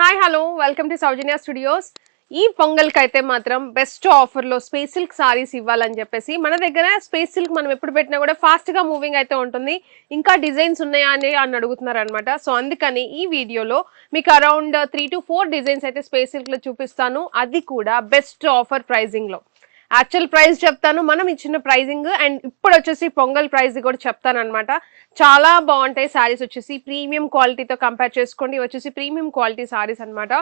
Hi hello welcome to Soujanya studios. ఈ పొంగల్కి అయితే మాత్రం బెస్ట్ ఆఫర్లో స్పేస్ సిల్క్ సారీస్ ఇవ్వాలని చెప్పేసి మన దగ్గర స్పేస్ సిల్క్ మనం ఎప్పుడు పెట్టినా కూడా ఫాస్ట్గా మూవింగ్ అయితే ఉంటుంది. ఇంకా డిజైన్స్ ఉన్నాయా అని అడుగుతున్నారు అనమాట. సో అందుకని ఈ వీడియోలో మీకు అరౌండ్ 3 to 4 డిజైన్స్ అయితే స్పేస్ సిల్క్లో చూపిస్తాను. అది కూడా బెస్ట్ ఆఫర్ ప్రైజింగ్లో. యాక్చువల్ ప్రైస్ చెప్తాను, మనం ఇచ్చిన ప్రైజింగ్, అండ్ ఇప్పుడు వచ్చేసి పొంగల్ ప్రైస్ కూడా చెప్తాను అనమాట. చాలా బాగుంటాయి సారీస్, వచ్చేసి ప్రీమియం క్వాలిటీతో కంపేర్ చేసుకోండి. ఇవి వచ్చేసి ప్రీమియం క్వాలిటీ సారీస్ అనమాట.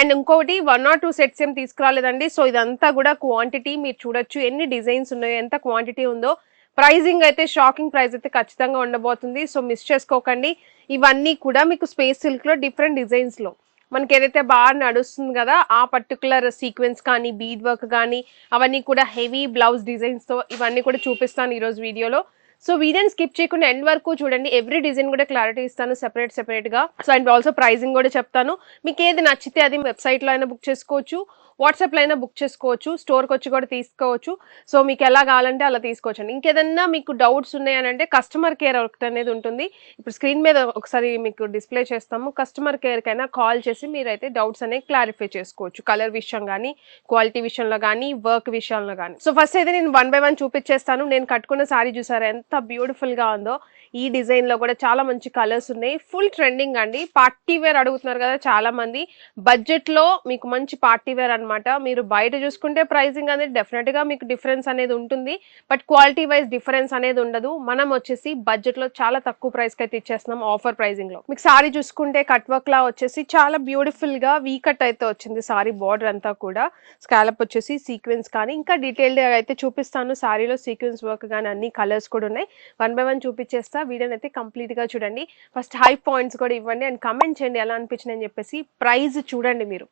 అండ్ ఇంకోటి 1 or 2 సెట్స్ ఏం తీసుకురాలేదండి. సో ఇదంతా కూడా క్వాంటిటీ మీరు చూడొచ్చు, ఎన్ని డిజైన్స్ ఉన్నాయో, ఎంత క్వాంటిటీ ఉందో. ప్రైజింగ్ అయితే షాకింగ్ ప్రైస్ అయితే ఖచ్చితంగా ఉండబోతుంది. సో మిస్ చేసుకోకండి. ఇవన్నీ కూడా మీకు స్పేస్ సిల్క్ లో డిఫరెంట్ డిజైన్స్ లో మనకి ఏదైతే బాగా నడుస్తుంది కదా, ఆ పర్టికులర్ సీక్వెన్స్ కానీ బీడ్ వర్క్ కానీ అవన్నీ కూడా హెవీ బ్లౌజ్ డిజైన్స్ తో ఇవన్నీ కూడా చూపిస్తాను ఈరోజు వీడియోలో. సో వీడియోని స్కిప్ చేయకుండా ఎండ్ వరకు చూడండి. ఎవ్రీ డిజైన్ కూడా క్లారిటీ ఇస్తాను సెపరేట్ గా. సో అండ్ ఆల్సో ప్రైజింగ్ కూడా చెప్తాను. మీకు ఏది నచ్చితే అది వెబ్సైట్ లో అయినా బుక్ చేసుకోవచ్చు, వాట్సాప్ లో అయినా బుక్ చేసుకోవచ్చు, స్టోర్కి వచ్చి కూడా తీసుకోవచ్చు. సో మీకు ఎలా కావాలంటే అలా తీసుకోవచ్చండి. ఇంకేదన్నా మీకు డౌట్స్ ఉన్నాయనంటే కస్టమర్ కేర్ ఒకటి అనేది ఉంటుంది. ఇప్పుడు స్క్రీన్ మీద ఒకసారి మీకు డిస్ప్లే చేస్తాము. కస్టమర్ కేర్ కైనా కాల్ చేసి మీరైతే డౌట్స్ అనేవి క్లారిఫై చేసుకోవచ్చు. కలర్ విషయం కానీ, క్వాలిటీ విషయంలో కానీ, వర్క్ విషయంలో కానీ. సో ఫస్ట్ అయితే నేను 1 by 1 చూపించేస్తాను. నేను కట్టుకున్న సారీ చూసారా ఎంత బ్యూటిఫుల్ గా ఉందో. ఈ డిజైన్ లో కూడా చాలా మంచి కలర్స్ ఉన్నాయి. ఫుల్ ట్రెండింగ్ అండి. పార్టీ వేర్ అడుగుతున్నారు కదా చాలా మంది. బడ్జెట్ లో మీకు మంచి పార్టీ వేర్ అనమాట. మీరు బయట చూసుకుంటే ప్రైసింగ్ అనేది డెఫినెట్ గా మీకు డిఫరెన్స్ అనేది ఉంటుంది. బట్ క్వాలిటీ వైజ్ డిఫరెన్స్ అనేది ఉండదు. మనం వచ్చేసి బడ్జెట్ లో చాలా తక్కువ ప్రైస్ కి అయితే ఇచ్చేస్తున్నాం ఆఫర్ ప్రైసింగ్ లో. మీకు సారీ చూసుకుంటే కట్ వర్క్ లా వచ్చేసి చాలా బ్యూటిఫుల్ గా వీ కట్ అయితే వచ్చింది. సారీ బార్డర్ అంతా కూడా స్కాలప్ వచ్చేసి సీక్వెన్స్ కానీ ఇంకా డీటెయిల్డ్ అయితే చూపిస్తాను. సారీలో సీక్వెన్స్ వర్క్ కానీ అన్ని కలర్స్ కూడా ఉన్నాయి. 1 by 1 చూపించేస్తా. వీడియోని అయితే కంప్లీట్ గా చూడండి. ఫస్ట్ హై పాయింట్స్ కూడా ఇవ్వండి అండ్ కమెంట్ చేయండి ఎలా అనిపించింది అని చెప్పేసి. ప్రైస్ చూడండి మీరు,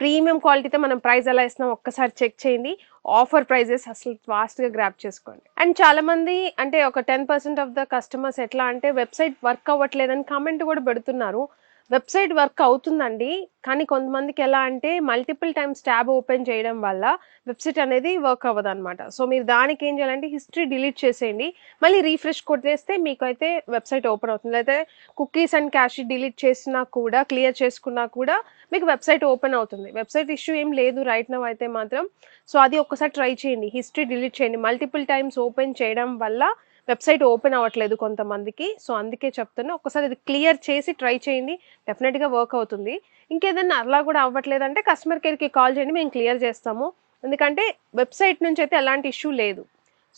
ప్రీమియం క్వాలిటీతో మనం ప్రైస్ ఎలా ఇస్తున్నాం ఒక్కసారి చెక్ చేయండి. ఆఫర్ ప్రైజెస్ అసలు ఫాస్ట్గా గ్రాప్ చేసుకోండి. అండ్ చాలా మంది అంటే ఒక 10% ఆఫ్ ద కస్టమర్స్ ఎట్లా అంటే వెబ్సైట్ వర్క్ అవ్వట్లేదని కామెంట్ కూడా పెడుతున్నారు. వెబ్సైట్ వర్క్ అవుతుందండి, కానీ కొంతమందికి ఎలా అంటే మల్టిపుల్ టైమ్స్ ట్యాబ్ ఓపెన్ చేయడం వల్ల వెబ్సైట్ అనేది వర్క్ అవ్వదు అనమాట. సో మీరు దానికి ఏం చేయాలంటే హిస్టరీ డిలీట్ చేసేయండి, మళ్ళీ రీఫ్రెష్ కొట్టేస్తే మీకు అయితే వెబ్సైట్ ఓపెన్ అవుతుంది. అయితే కుకీస్ అండ్ క్యాష్ డిలీట్ చేసినా కూడా, క్లియర్ చేసుకున్నా కూడా మీకు వెబ్సైట్ ఓపెన్ అవుతుంది. వెబ్సైట్ ఇష్యూ ఏం లేదు రైట్ నౌ అయితే మాత్రం. సో అది ఒక్కసారి ట్రై చేయండి, హిస్టరీ డిలీట్ చేయండి. మల్టిపుల్ టైమ్స్ ఓపెన్ చేయడం వల్ల వెబ్సైట్ ఓపెన్ అవ్వట్లేదు కొంతమందికి. సో అందుకే చెప్తున్నా, ఒకసారి ఇది క్లియర్ చేసి ట్రై చేయండి, డెఫినెట్గా వర్క్ అవుతుంది. ఇంకేదన్నా అలా కూడా అవ్వట్లేదంటే కస్టమర్ కేర్కి కాల్ చేయండి, మేము క్లియర్ చేస్తాము. ఎందుకంటే వెబ్సైట్ నుంచి అయితే ఎలాంటి ఇష్యూ లేదు.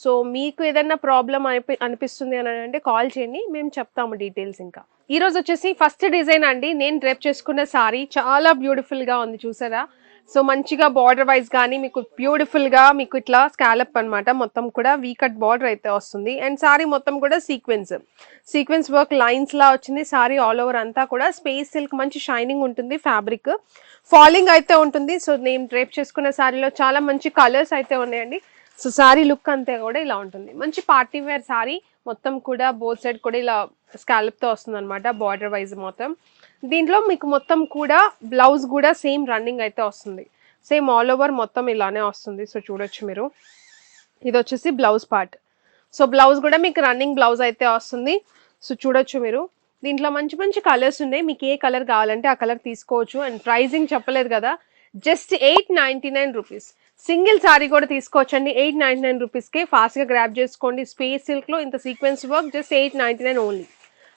సో మీకు ఏదైనా ప్రాబ్లం అనిపిస్తుంది అని అంటే కాల్ చేయండి, మేము చెప్తాము డీటెయిల్స్. ఇంకా ఈ రోజు వచ్చేసి ఫస్ట్ డిజైన్ అండి. నేను డ్రేప్ చేసుకున్న సారీ చాలా బ్యూటిఫుల్ గా ఉంది చూసారా. సో మంచిగా బార్డర్ వైజ్ కానీ మీకు బ్యూటిఫుల్ గా మీకు ఇట్లా స్కాలప్ అన్నమాట. మొత్తం కూడా వీ కట్ బార్డర్ అయితే వస్తుంది. అండ్ సారీ మొత్తం కూడా సీక్వెన్స్ వర్క్ లైన్స్ లా వచ్చింది. సారీ ఆల్ ఓవర్ అంతా కూడా స్పేస్ సిల్క్, మంచి షైనింగ్ ఉంటుంది. ఫ్యాబ్రిక్ ఫాలింగ్ అయితే ఉంటుంది. సో నేను డ్రేప్ చేసుకున్న సారీలో చాలా మంచి కలర్స్ అయితే ఉన్నాయండి. సో సారీ లుక్ అంతే కూడా ఇలా ఉంటుంది. మంచి పార్టీ వేర్ సారీ. మొత్తం కూడా బోత్ సైడ్ కూడా ఇలా స్కాలప్ తో వస్తుంది అనమాట, బార్డర్ వైజ్ మొత్తం. దీంట్లో మీకు మొత్తం కూడా బ్లౌజ్ కూడా సేమ్ రన్నింగ్ అయితే వస్తుంది. సేమ్ ఆల్ ఓవర్ మొత్తం ఇలానే వస్తుంది. సో చూడొచ్చు మీరు. ఇది వచ్చేసి బ్లౌజ్ పార్ట్. సో బ్లౌజ్ కూడా మీకు రన్నింగ్ బ్లౌజ్ అయితే వస్తుంది. సో చూడొచ్చు మీరు. దీంట్లో మంచి మంచి కలర్స్ ఉన్నాయి. మీకు ఏ కలర్ కావాలంటే ఆ కలర్ తీసుకోవచ్చు. అండ్ ప్రైజింగ్ చెప్పలేదు కదా, జస్ట్ 899 రూపీస్. సింగిల్ సారీ కూడా తీసుకోవచ్చండి 899 రూపీస్కి. ఫాస్ట్గా గ్రాప్ చేసుకోండి. స్పేస్ సిల్క్లో ఇంత సీక్వెన్స్ వర్క్ జస్ట్ 899 ఓన్లీ.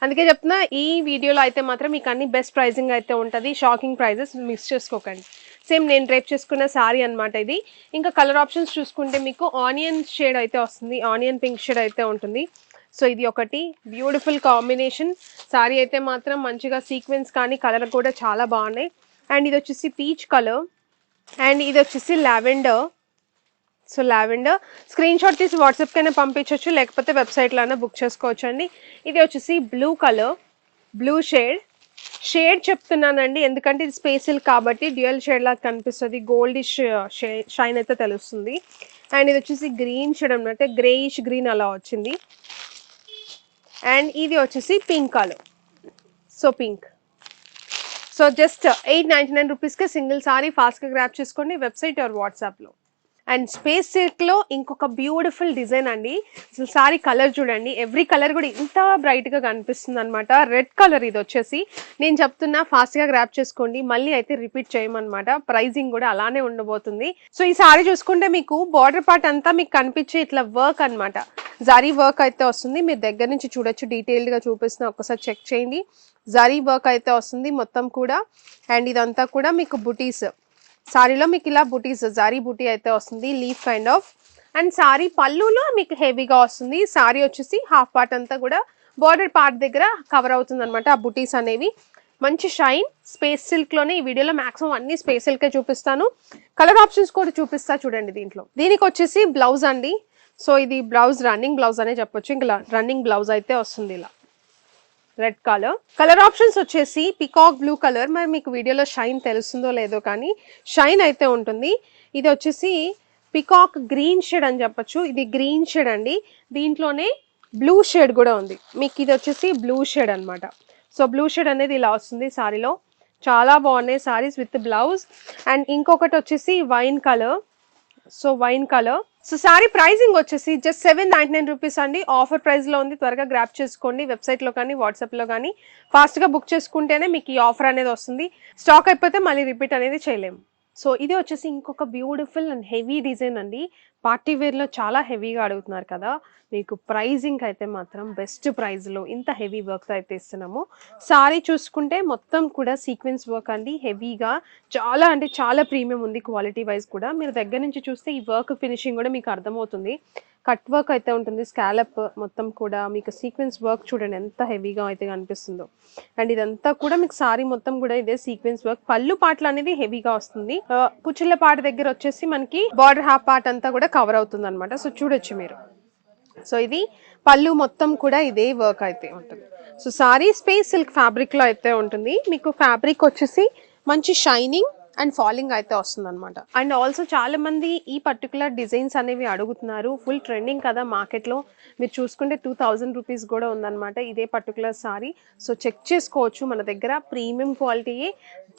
అందుకే చెప్తున్నా, ఈ వీడియోలో అయితే మాత్రం మీకు అన్ని బెస్ట్ ప్రైజింగ్ అయితే ఉంటుంది. షాకింగ్ ప్రైజెస్ మిస్ చేసుకోకండి. సేమ్ నేను డ్రేప్ చేసుకున్న సారీ అనమాట ఇది. ఇంకా కలర్ ఆప్షన్స్ చూసుకుంటే మీకు ఆనియన్ షేడ్ అయితే వస్తుంది, ఆనియన్ పింక్ షేడ్ అయితే ఉంటుంది. సో ఇది ఒకటి బ్యూటిఫుల్ కాంబినేషన్. సారీ అయితే మాత్రం మంచిగా సీక్వెన్స్ కానీ కలర్ కూడా చాలా బాగున్నాయి. అండ్ ఇది వచ్చేసి పీచ్ కలర్, అండ్ ఇది వచ్చేసి lavender. So lavender screen shot తీసి వాట్సాప్కైనా పంపించవచ్చు, లేకపోతే వెబ్సైట్లో అయినా బుక్ చేసుకోవచ్చు అండి. ఇది వచ్చేసి బ్లూ కలర్, బ్లూ షేడ్ చెప్తున్నానండి ఎందుకంటే ఇది స్పేసిల్ కాబట్టి డ్యూయల్ షేడ్ లాగా కనిపిస్తుంది. గోల్డిష్ షైన్ అయితే తెలుస్తుంది. అండ్ ఇది వచ్చేసి గ్రీన్ షేడ్ అనమాట, గ్రేయిష్ గ్రీన్ అలా వచ్చింది. అండ్ ఇది వచ్చేసి pink colour. So pink. So just 899 రూపీస్కే సింగిల్ సారీ. ఫాస్ట్గా గ్రాప్ చేసుకోండి వెబ్సైట్ ఆర్ వాట్సాప్లో. అండ్ స్పేస్ సిల్క్ లో ఇంకొక బ్యూటిఫుల్ డిజైన్ అండి. అసలు సారీ కలర్ చూడండి, ఎవ్రీ కలర్ కూడా ఇంత బ్రైట్ గా కనిపిస్తుంది అనమాట. రెడ్ కలర్ ఇది వచ్చేసి, నేను చెప్తున్నా ఫాస్ట్ గా గ్రాప్ చేసుకోండి, మళ్ళీ అయితే రిపీట్ చేయమన్నమాట. ప్రైజింగ్ కూడా అలానే ఉండబోతుంది. సో ఈ సారీ చూసుకుంటే మీకు బార్డర్ పార్ట్ అంతా మీకు కనిపించే ఇట్లా వర్క్ అనమాట, జరీ వర్క్ అయితే వస్తుంది. మీరు దగ్గర నుంచి చూడొచ్చు, డీటెయిల్డ్ గా చూపిస్తున్నా, ఒక్కసారి చెక్ చేయండి. జరీ వర్క్ అయితే వస్తుంది మొత్తం కూడా. అండ్ ఇదంతా కూడా మీకు బుటీస్, సారీలో మీకు ఇలా బుటీస్, జారీ బుటీ అయితే వస్తుంది, leaf kind of. And sorry పళ్ళులో మీకు హెవీగా వస్తుంది. సారీ వచ్చేసి హాఫ్ పార్ట్ అంతా కూడా బార్డర్ పార్ట్ దగ్గర కవర్ అవుతుంది అనమాట ఆ బుటీస్ అనేవి. మంచి షైన్ స్పేస్ సిల్క్ లోనే. ఈ వీడియోలో మాక్సిమం అన్ని స్పేస్ సిల్కే చూపిస్తాను. కలర్ ఆప్షన్స్ కూడా చూపిస్తా చూడండి దీంట్లో. దీనికి వచ్చేసి బ్లౌజ్ అండి. సో ఇది బ్లౌజ్, రన్నింగ్ బ్లౌజ్ అనే చెప్పొచ్చు, ఇంకా రన్నింగ్ బ్లౌజ్ అయితే వస్తుంది ఇలా రెడ్ కలర్. కలర్ ఆప్షన్స్ వచ్చేసి పికాక్ బ్లూ కలర్, మరి మీకు వీడియోలో షైన్ తెలుస్తుందో లేదో కానీ షైన్ అయితే ఉంటుంది. ఇది వచ్చేసి పికాక్ గ్రీన్ షేడ్ అని చెప్పొచ్చు, ఇది గ్రీన్ షేడ్ అండి. దీంట్లోనే బ్లూ షేడ్ కూడా ఉంది మీకు, ఇది వచ్చేసి బ్లూ షేడ్ అనమాట. సో బ్లూ షేడ్ అనేది ఇలా వస్తుంది సారీలో. చాలా బాగున్నాయి సారీస్ విత్ బ్లౌజ్. అండ్ ఇంకొకటి వచ్చేసి wine colour. So wine colour. So sari pricing వచ్చేసి జస్ట్ 799 రూపీస్ అండి. ఆఫర్ ప్రైస్ లో ఉంది, త్వరగా గ్రాప్ చేసుకోండి. వెబ్సైట్ లో కానీ వాట్సాప్ లో కానీ ఫాస్ట్ గా బుక్ చేసుకుంటేనే మీకు ఈ ఆఫర్ అనేది వస్తుంది. స్టాక్ అయిపోతే మళ్ళీ రిపీట్ అనేది చేయలేము. సో ఇది వచ్చేసి ఇంకొక బ్యూటిఫుల్ అండ్ హెవీ డిజైన్ అండి. పార్టీ వేర్ లో చాలా హెవీగా అడుగుతున్నారు కదా, మీకు ప్రైజింగ్ అయితే మాత్రం బెస్ట్ ప్రైస్ లో ఇంత హెవీ వర్క్ అయితే ఇస్తున్నాము. సారీ చూసుకుంటే మొత్తం కూడా సీక్వెన్స్ వర్క్ అండి, హెవీగా చాలా అంటే చాలా ప్రీమియం ఉంది క్వాలిటీ వైజ్ కూడా. మీరు దగ్గర నుంచి చూస్తే ఈ వర్క్ ఫినిషింగ్ కూడా మీకు అర్థమవుతుంది. కట్ వర్క్ అయితే ఉంటుంది, స్కాలప్ మొత్తం కూడా మీకు సీక్వెన్స్ వర్క్ చూడండి ఎంత హెవీగా అయితే కనిపిస్తుందో. అండ్ ఇదంతా కూడా మీకు సారీ మొత్తం కూడా ఇదే సీక్వెన్స్ వర్క్. పళ్ళు పాటలు అనేది హెవీగా వస్తుంది. కుచ్చిళ్ళ పాట దగ్గర వచ్చేసి మనకి బార్డర్ హాఫ్ పార్ట్ అంతా కూడా కవర్ అవుతుంది అనమాట. సో చూడొచ్చు మీరు. సో ఇది పళ్ళు మొత్తం కూడా ఇదే వర్క్ అయితే ఉంటుంది. So sorry space silk fabric లో అయితే ఉంటుంది. మీకు ఫ్యాబ్రిక్ వచ్చేసి మంచి షైనింగ్ అండ్ ఫాలింగ్ అయితే వస్తుంది అనమాట. అండ్ ఆల్సో చాలా మంది ఈ పర్టికులర్ డిజైన్స్ అనేవి అడుగుతున్నారు. ఫుల్ ట్రెండింగ్ కదా మార్కెట్ లో. మీరు చూసుకుంటే 2000 రూపీస్ కూడా ఉందన్నమాట ఇదే పర్టికులర్ సారీ. సో చెక్ చేసుకోవచ్చు, మన దగ్గర ప్రీమియం క్వాలిటీయే.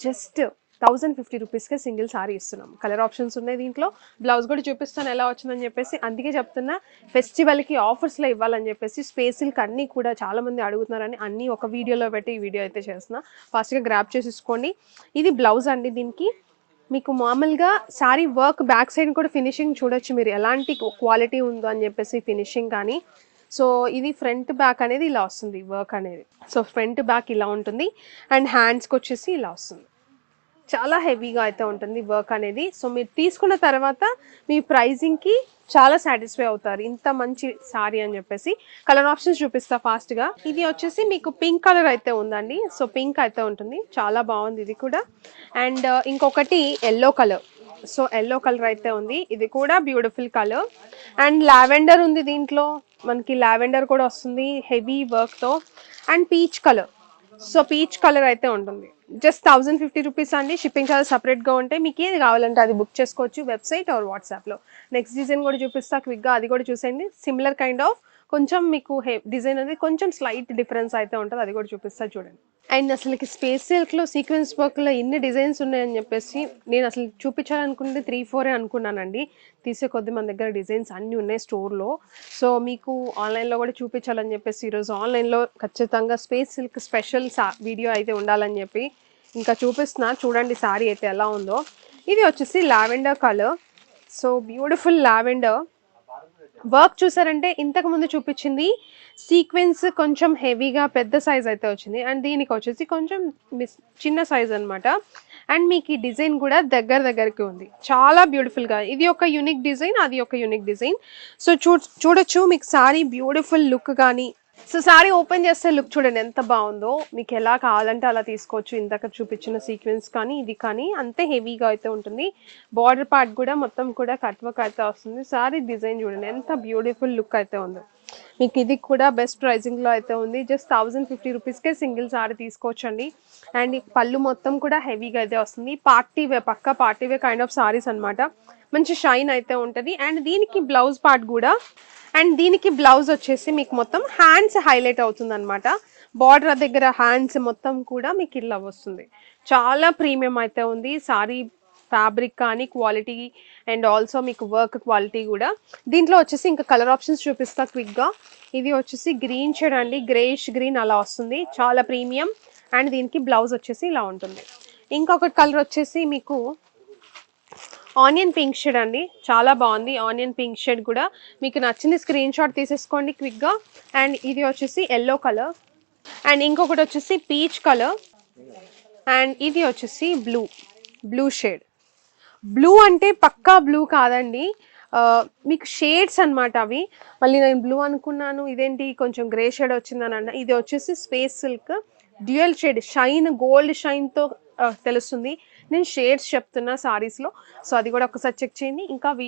జస్ట్ 1050 రూపీస్కే సింగిల్ సారీ ఇస్తున్నాం. కలర్ ఆప్షన్స్ ఉన్నాయి దీంట్లో. బ్లౌజ్ కూడా చూపిస్తాను ఎలా వచ్చిందని చెప్పేసి, అందుకే చెప్తున్నా ఫెస్టివల్కి ఆఫర్స్లో ఇవ్వాలని చెప్పేసి. స్పేస్ సిల్క్ అన్నీ కూడా చాలా మంది అడుగుతున్నారని అన్నీ ఒక వీడియోలో పెట్టి ఈ వీడియో అయితే చేస్తున్నా. ఫాస్ట్గా గ్రాప్ చేసేసుకోండి. ఇది బ్లౌజ్ అండి. దీనికి మీకు మామూలుగా సారీ వర్క్ బ్యాక్ సైడ్ కూడా ఫినిషింగ్ చూడొచ్చు మీరు, ఎలాంటి క్వాలిటీ ఉందో అని చెప్పేసి ఫినిషింగ్ కానీ. సో ఇది ఫ్రంట్ బ్యాక్ అనేది ఇలా వస్తుంది వర్క్ అనేది. సో ఫ్రంట్ బ్యాక్ ఇలా ఉంటుంది. అండ్ హ్యాండ్స్కి వచ్చేసి ఇలా వస్తుంది. చాలా హెవీగా అయితే ఉంటుంది వర్క్ అనేది. సో మీరు తీసుకున్న తర్వాత మీ ప్రైజింగ్కి చాలా సాటిస్ఫై అవుతారు, ఇంత మంచి సారీ అని చెప్పేసి. కలర్ ఆప్షన్స్ చూపిస్తా ఫాస్ట్గా. ఇది వచ్చేసి మీకు పింక్ కలర్ అయితే ఉందండి. సో పింక్ అయితే ఉంటుంది, చాలా బాగుంది ఇది కూడా. అండ్ ఇంకొకటి yellow colour. So yellow colour అయితే ఉంది, ఇది కూడా బ్యూటిఫుల్ కలర్. అండ్ లావెండర్ ఉంది దీంట్లో, మనకి లావెండర్ కూడా వస్తుంది హెవీ వర్క్తో. And peach colour. So peach colour అయితే ఉంటుంది. జస్ట్ 1050 రూపీస్ అండి. షిప్పింగ్ చార్జ్ సపరేట్గా ఉంటే మీకు ఏది కావాలంటే అది బుక్ చేసుకోవచ్చు వెబ్సైట్ ఆర్ వాట్సాప్లో. నెక్స్ట్ డిజైన్ కూడా చూపిస్తా క్విక్గా, అది కూడా చూసేయండి. సిమిలర్ కైండ్ ఆఫ్ కొంచెం మీకు డిజైన్ అనేది కొంచెం స్లైట్ డిఫరెన్స్ అయితే ఉంటుంది, అది కూడా చూపిస్తా చూడండి. అండ్ అసలుకి స్పేస్ సిల్క్లో సీక్వెన్స్ వర్క్లో ఇన్ని డిజైన్స్ ఉన్నాయని చెప్పేసి నేను అసలు చూపించాలనుకుంటే 3-4 అనుకున్నానండి. తీసే కొద్ది మన దగ్గర డిజైన్స్ అన్నీ ఉన్నాయి స్టోర్లో. సో మీకు ఆన్లైన్లో కూడా చూపించాలని చెప్పేసి ఈరోజు ఆన్లైన్లో ఖచ్చితంగా స్పేస్ సిల్క్ స్పెషల్ వీడియో అయితే ఉండాలని చెప్పి ఇంకా చూపిస్తున్నా. చూడండి సారీ అయితే ఎలా ఉందో. ఇది వచ్చేసి lavender colour. So beautiful lavender work. చూసారంటే ఇంతకు ముందు చూపించింది సీక్వెన్స్ కొంచెం హెవీగా పెద్ద సైజ్ అయితే వచ్చింది, అండ్ దీనికి వచ్చేసి కొంచెం చిన్న సైజ్ అనమాట. అండ్ మీకు ఈ డిజైన్ కూడా దగ్గరికి ఉంది, చాలా బ్యూటిఫుల్గా. ఇది ఒక యూనిక్ డిజైన్, అది ఒక యూనిక్ డిజైన్. సో చూడొచ్చు మీకు సారీ బ్యూటిఫుల్ లుక్ కానీ. సో సారీ ఓపెన్ చేస్తే లుక్ చూడండి ఎంత బాగుందో. మీకు ఎలా కావాలంటే అలా తీసుకోవచ్చు. ఇందాక చూపించిన సీక్వెన్స్ కానీ ఇది కానీ అంతే హెవీగా అయితే ఉంటుంది. బార్డర్ పార్ట్ కూడా మొత్తం కూడా కట్ వర్క్ అయితే వస్తుంది. సారీ డిజైన్ చూడండి ఎంత బ్యూటిఫుల్ లుక్ అయితే ఉందో. మీకు ఇది కూడా బెస్ట్ ప్రైజింగ్లో అయితే ఉంది. జస్ట్ 1050 రూపీస్కే సింగిల్ సారీ తీసుకోవచ్చండి. అండ్ పళ్ళు మొత్తం కూడా హెవీగా అయితే వస్తుంది. పార్టీ వే, పక్కా party wear kind of sarees అనమాట. మంచి షైన్ అయితే ఉంటుంది. అండ్ దీనికి బ్లౌజ్ పార్ట్ కూడా, అండ్ దీనికి బ్లౌజ్ వచ్చేసి మీకు మొత్తం హ్యాండ్స్ హైలైట్ అవుతుంది అనమాట. బార్డర్ దగ్గర హ్యాండ్స్ మొత్తం కూడా మీకు ఇలా వస్తుంది. చాలా ప్రీమియం అయితే ఉంది సారీ ఫ్యాబ్రిక్ కానీ క్వాలిటీ అండ్ ఆల్సో మీకు వర్క్ క్వాలిటీ కూడా. దీంట్లో వచ్చేసి ఇంకా కలర్ ఆప్షన్స్ చూపిస్తా క్విక్గా. ఇది వచ్చేసి గ్రీన్ షేడ్ అండి, గ్రేష్ గ్రీన్ అలా వస్తుంది, చాలా ప్రీమియం. అండ్ దీనికి బ్లౌజ్ వచ్చేసి ఇలా ఉంటుంది. ఇంకొకటి కలర్ వచ్చేసి మీకు ఆనియన్ పింక్ షేడ్ అండి, చాలా బాగుంది ఆనియన్ పింక్ షేడ్ కూడా. మీకు నచ్చింది స్క్రీన్ షాట్ తీసేసుకోండి క్విక్గా. అండ్ ఇది వచ్చేసి ఎల్లో కలర్. అండ్ ఇంకొకటి వచ్చేసి పీచ్ కలర్. అండ్ ఇది వచ్చేసి బ్లూ షేడ్. బ్లూ అంటే పక్కా బ్లూ కాదండి, మీకు షేడ్స్ అనమాట అవి. మళ్ళీ నేను బ్లూ అనుకున్నాను, ఇదేంటి కొంచెం గ్రే షేడ్ వచ్చిందని అన్న. ఇది వచ్చేసి space silk dual shade, shine gold షైన్తో తెలుస్తుంది. నేను షేడ్స్ చెప్తున్నా సారీస్లో, సో అది కూడా ఒకసారి చెక్ చేయండి.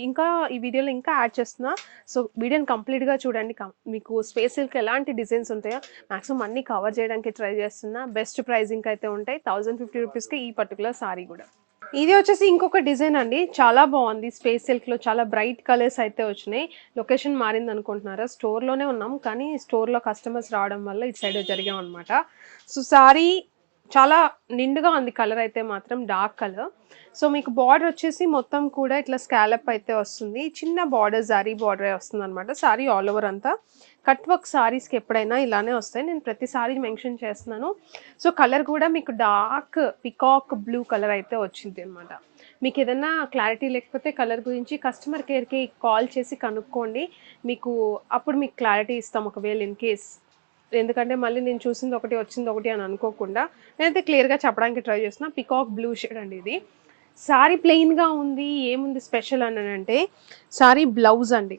ఇంకా ఈ వీడియోలో ఇంకా యాడ్ చేస్తున్నా, సో వీడియోని కంప్లీట్గా చూడండి. మీకు స్పేస్ సిల్క్ ఎలాంటి డిజైన్స్ ఉంటాయో మ్యాక్సిమం అన్నీ కవర్ చేయడానికి ట్రై చేస్తున్నా. బెస్ట్ ప్రైజింగ్ అయితే ఉంటాయి, 1050 రూపీస్కి ఈ పర్టికులర్ సారీ కూడా. ఇది వచ్చేసి ఇంకొక డిజైన్ అండి, చాలా బాగుంది. స్పేస్ సిల్క్లో చాలా బ్రైట్ కలర్స్ అయితే వచ్చినాయి. లొకేషన్ మారింది అనుకుంటున్నారా, స్టోర్లోనే ఉన్నాం కానీ స్టోర్లో కస్టమర్స్ రావడం వల్ల ఇటు సైడ్ జరిగాం అనమాట. సో సారీ చాలా నిండుగా ఉంది, కలర్ అయితే మాత్రం డార్క్ కలర్. సో మీకు బార్డర్ వచ్చేసి మొత్తం కూడా ఇట్లా స్కాలప్ అయితే వస్తుంది, చిన్న బార్డర్ జారీ బార్డర్ వస్తుంది అనమాట. సారీ ఆల్ ఓవర్ అంతా కట్ వర్క్ సారీస్కి ఎప్పుడైనా ఇలానే వస్తాయి, నేను ప్రతి సారీ మెన్షన్ చేస్తున్నాను. సో కలర్ కూడా మీకు డార్క్ పికాక్ బ్లూ కలర్ అయితే వచ్చింది అనమాట. మీకు ఏదైనా క్లారిటీ లేకపోతే కలర్ గురించి కస్టమర్ కేర్కి కాల్ చేసి కనుక్కోండి, అప్పుడు మీకు క్లారిటీ ఇస్తాం ఒకవేళ ఇన్ కేస్. ఎందుకంటే మళ్ళీ నేను చూసింది ఒకటి వచ్చింది ఒకటి అని అనుకోకుండా నేనైతే క్లియర్గా చెప్పడానికి ట్రై చేస్తున్నా. పికాక్ బ్లూ షేడ్ అండి ఇది. సారీ ప్లెయిన్గా ఉంది, ఏముంది స్పెషల్ అని అంటే సారీ బ్లౌజ్ అండి.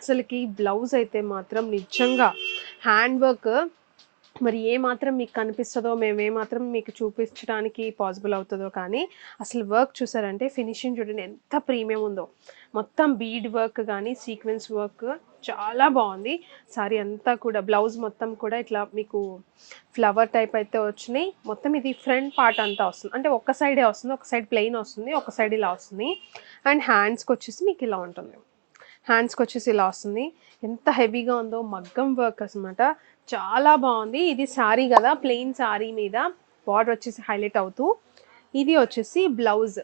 అసలుకి బ్లౌజ్ అయితే మాత్రం నిజంగా హ్యాండ్ వర్క్, మరి ఏ మాత్రం మీకు కనిపిస్తుందో, మేము ఏ మాత్రం మీకు చూపించడానికి పాసిబుల్ అవుతుందో, కానీ అసలు వర్క్ చూసారంటే ఫినిషింగ్ చూడండి ఎంత ప్రీమియం ఉందో. మొత్తం బీడ్ వర్క్ కానీ సీక్వెన్స్ వర్క్ చాలా బాగుంది. సారీ అంతా కూడా బ్లౌజ్ మొత్తం కూడా ఇట్లా మీకు ఫ్లవర్ టైప్ అయితే వచ్చినాయి. మొత్తం ఇది ఫ్రంట్ పార్ట్ అంతా వస్తుంది, అంటే ఒక సైడే వస్తుంది, ఒక సైడ్ ప్లెయిన్ వస్తుంది, ఒక సైడ్ ఇలా వస్తుంది. అండ్ హ్యాండ్స్కి వచ్చేసి మీకు ఇలా ఉంటుంది, హ్యాండ్స్కి వచ్చేసి ఇలా వస్తుంది. ఎంత హెవీగా ఉందో, మగ్గం వర్క్ అనమాట, చాలా బాగుంది. ఇది శారీ కదా, ప్లెయిన్ శారీ మీద బార్డర్ వచ్చేసి హైలైట్ అవుతూ. ఇది వచ్చేసి బ్లౌజ్.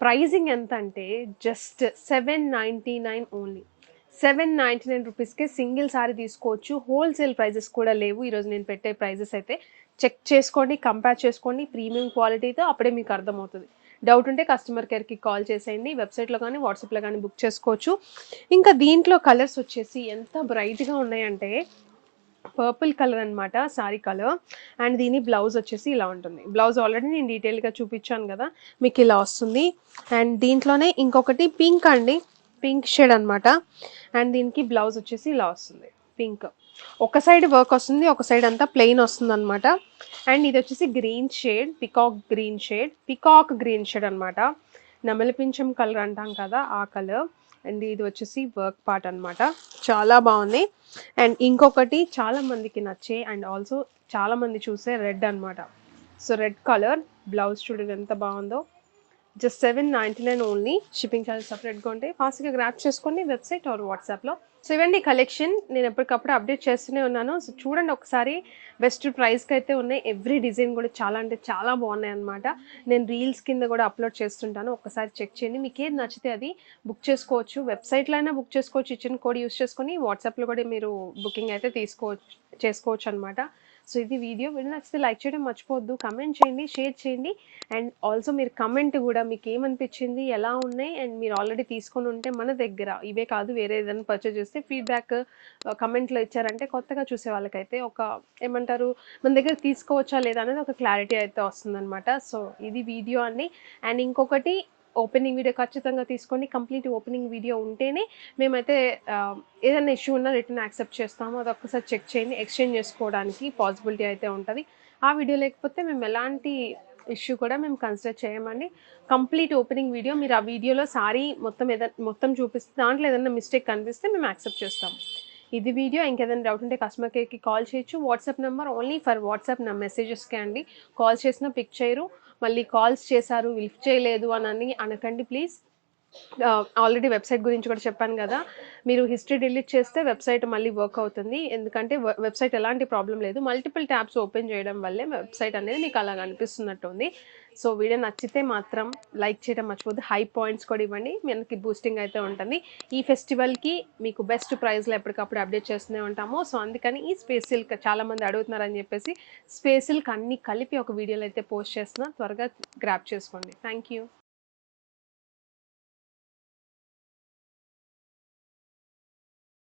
ప్రైజింగ్ ఎంత అంటే జస్ట్ 799 ఓన్లీ. 799 రూపీస్కే సింగిల్ సారీ తీసుకోవచ్చు. హోల్సేల్ ప్రైజెస్ కూడా లేవు ఈరోజు నేను పెట్టే ప్రైజెస్ అయితే. చెక్ చేసుకోండి, కంపేర్ చేసుకోండి ప్రీమియం క్వాలిటీతో, అప్పుడే మీకు అర్థమవుతుంది. డౌట్ ఉంటే కస్టమర్ కేర్కి కాల్ చేసేయండి, వెబ్సైట్లో కానీ వాట్సాప్లో కానీ బుక్ చేసుకోవచ్చు. ఇంకా దీంట్లో కలర్స్ వచ్చేసి ఎంత బ్రైట్గా ఉన్నాయంటే పర్పుల్ కలర్ అనమాట సారీ కలర్. అండ్ దీని బ్లౌజ్ వచ్చేసి ఇలా ఉంటుంది. బ్లౌజ్ ఆల్రెడీ నేను డీటెయిల్గా చూపించాను కదా, మీకు ఇలా వస్తుంది. అండ్ దీంట్లోనే ఇంకొకటి పింక్ అండి, పింక్ షేడ్ అనమాట. అండ్ దీనికి బ్లౌజ్ వచ్చేసి ఇలా వస్తుంది పింక్. ఒక సైడ్ వర్క్ వస్తుంది, ఒక సైడ్ అంతా ప్లెయిన్ వస్తుంది అనమాట. అండ్ ఇది వచ్చేసి green shade, peacock green shade అనమాట. నెమలి పింఛం కలర్ అంటాం కదా ఆ కలర్. అండ్ ఇది వచ్చేసి వర్క్ పార్ట్ అనమాట, చాలా బాగుంది. అండ్ ఇంకొకటి చాలా మందికి నచ్చే అండ్ ఆల్సో చాలా మంది చూసే రెడ్ అనమాట. సో రెడ్ కలర్ బ్లౌజ్ చూడండి ఎంత బాగుందో. Just 799 only. షిప్పింగ్ ఛార్జెస్ సపరేట్గా ఉంటాయి. ఫాస్ట్గా గ్రాప్ చేసుకోండి వెబ్సైట్ ఆర్ వాట్సాప్లో. సో ఇవన్నీ కలెక్షన్, నేను ఎప్పటికప్పుడు అప్డేట్ చేస్తూనే ఉన్నాను. సో చూడండి ఒకసారి, బెస్ట్ ప్రైస్కి అయితే ఉన్నాయి. ఎవ్రీ డిజైన్ కూడా చాలా అంటే చాలా బాగున్నాయి అనమాట. నేను రీల్స్ కింద కూడా అప్లోడ్ చేస్తుంటాను, ఒక్కసారి చెక్ చేయండి. మీకు ఏది నచ్చితే అది బుక్ చేసుకోవచ్చు. వెబ్సైట్లో అయినా బుక్ చేసుకోవచ్చు, ఇచ్చిన కోడ్ యూస్ చేసుకొని. వాట్సాప్లో కూడా మీరు బుకింగ్ అయితే చేసుకోవచ్చు అనమాట. సో ఇది వీడియో నచ్చితే లైక్ చేయడం మర్చిపోవద్దు, కమెంట్ చేయండి, షేర్ చేయండి. అండ్ ఆల్సో మీరు కమెంట్ కూడా మీకు ఏమనిపించింది, ఎలా ఉన్నాయి, అండ్ మీరు ఆల్రెడీ తీసుకొని ఉంటే మన దగ్గర ఇవే కాదు వేరే ఏదైనా పర్చేజ్ చేస్తే ఫీడ్బ్యాక్ కమెంట్లో ఇచ్చారంటే కొత్తగా చూసే వాళ్ళకైతే ఒక ఏమంటారు, మన దగ్గర తీసుకోవచ్చా లేదా అనేది ఒక క్లారిటీ అయితే వస్తుందన్నమాట. సో ఇది వీడియో అండి. అండ్ ఇంకొకటి, ఓపెనింగ్ వీడియో ఖచ్చితంగా తీసుకోండి. కంప్లీట్ ఓపెనింగ్ వీడియో ఉంటేనే మేమైతే ఏదైనా ఇష్యూ ఉన్నా రిటర్న్ యాక్సెప్ట్ చేస్తాము, అది ఒక్కసారి చెక్ చేయండి. ఎక్స్చేంజ్ చేసుకోవడానికి పాసిబిలిటీ అయితే ఉంటుంది. ఆ వీడియో లేకపోతే మేము ఎలాంటి ఇష్యూ కూడా మేము కన్సిడర్ చేయమండి. కంప్లీట్ ఓపెనింగ్ వీడియో, మీరు ఆ వీడియోలో సారీ మొత్తం చూపిస్తే దాంట్లో ఏదైనా మిస్టేక్ కనిపిస్తే మేము యాక్సెప్ట్ చేస్తాం. ఇది వీడియో. ఇంకేదైనా డౌట్ ఉంటే కస్టమర్ కేర్కి కాల్ చేయొచ్చు. WhatsApp number only for WhatsApp మెసేజెస్కే అండి. కాల్ చేసినా పిక్ చేయరు, మళ్ళీ కాల్స్ చేశారు లిఫ్ట్ చేయలేదు అని అనకండి ప్లీజ్. ఆల్రెడీ వెబ్సైట్ గురించి కూడా చెప్పాను కదా, మీరు హిస్టరీ డిలీట్ చేస్తే వెబ్సైట్ మళ్ళీ వర్క్ అవుతుంది. ఎందుకంటే వెబ్సైట్ ఎలాంటి ప్రాబ్లం లేదు, మల్టిపుల్ ట్యాబ్స్ ఓపెన్ చేయడం వల్లే వెబ్సైట్ అనేది మీకు అలాగ అనిపిస్తున్నట్టు ఉంది. సో వీడియో నచ్చితే మాత్రం లైక్ చేయడం మర్చిపోద్దు, హై పాయింట్స్ కూడా ఇవ్వండి, మనకి బూస్టింగ్ అయితే ఉంటుంది. ఈ ఫెస్టివల్కి మీకు బెస్ట్ ప్రైస్లో ఎప్పటికప్పుడు అప్డేట్ చేస్తూనే ఉంటాము. సో అందుకని ఈ స్పేస్ సిల్క్ చాలామంది అడుగుతున్నారని చెప్పేసి స్పేస్ సిల్క్ అన్నీ కలిపి ఒక వీడియోలో అయితే పోస్ట్ చేస్తున్నా, త్వరగా గ్రాప్ చేసుకోండి. Thank you.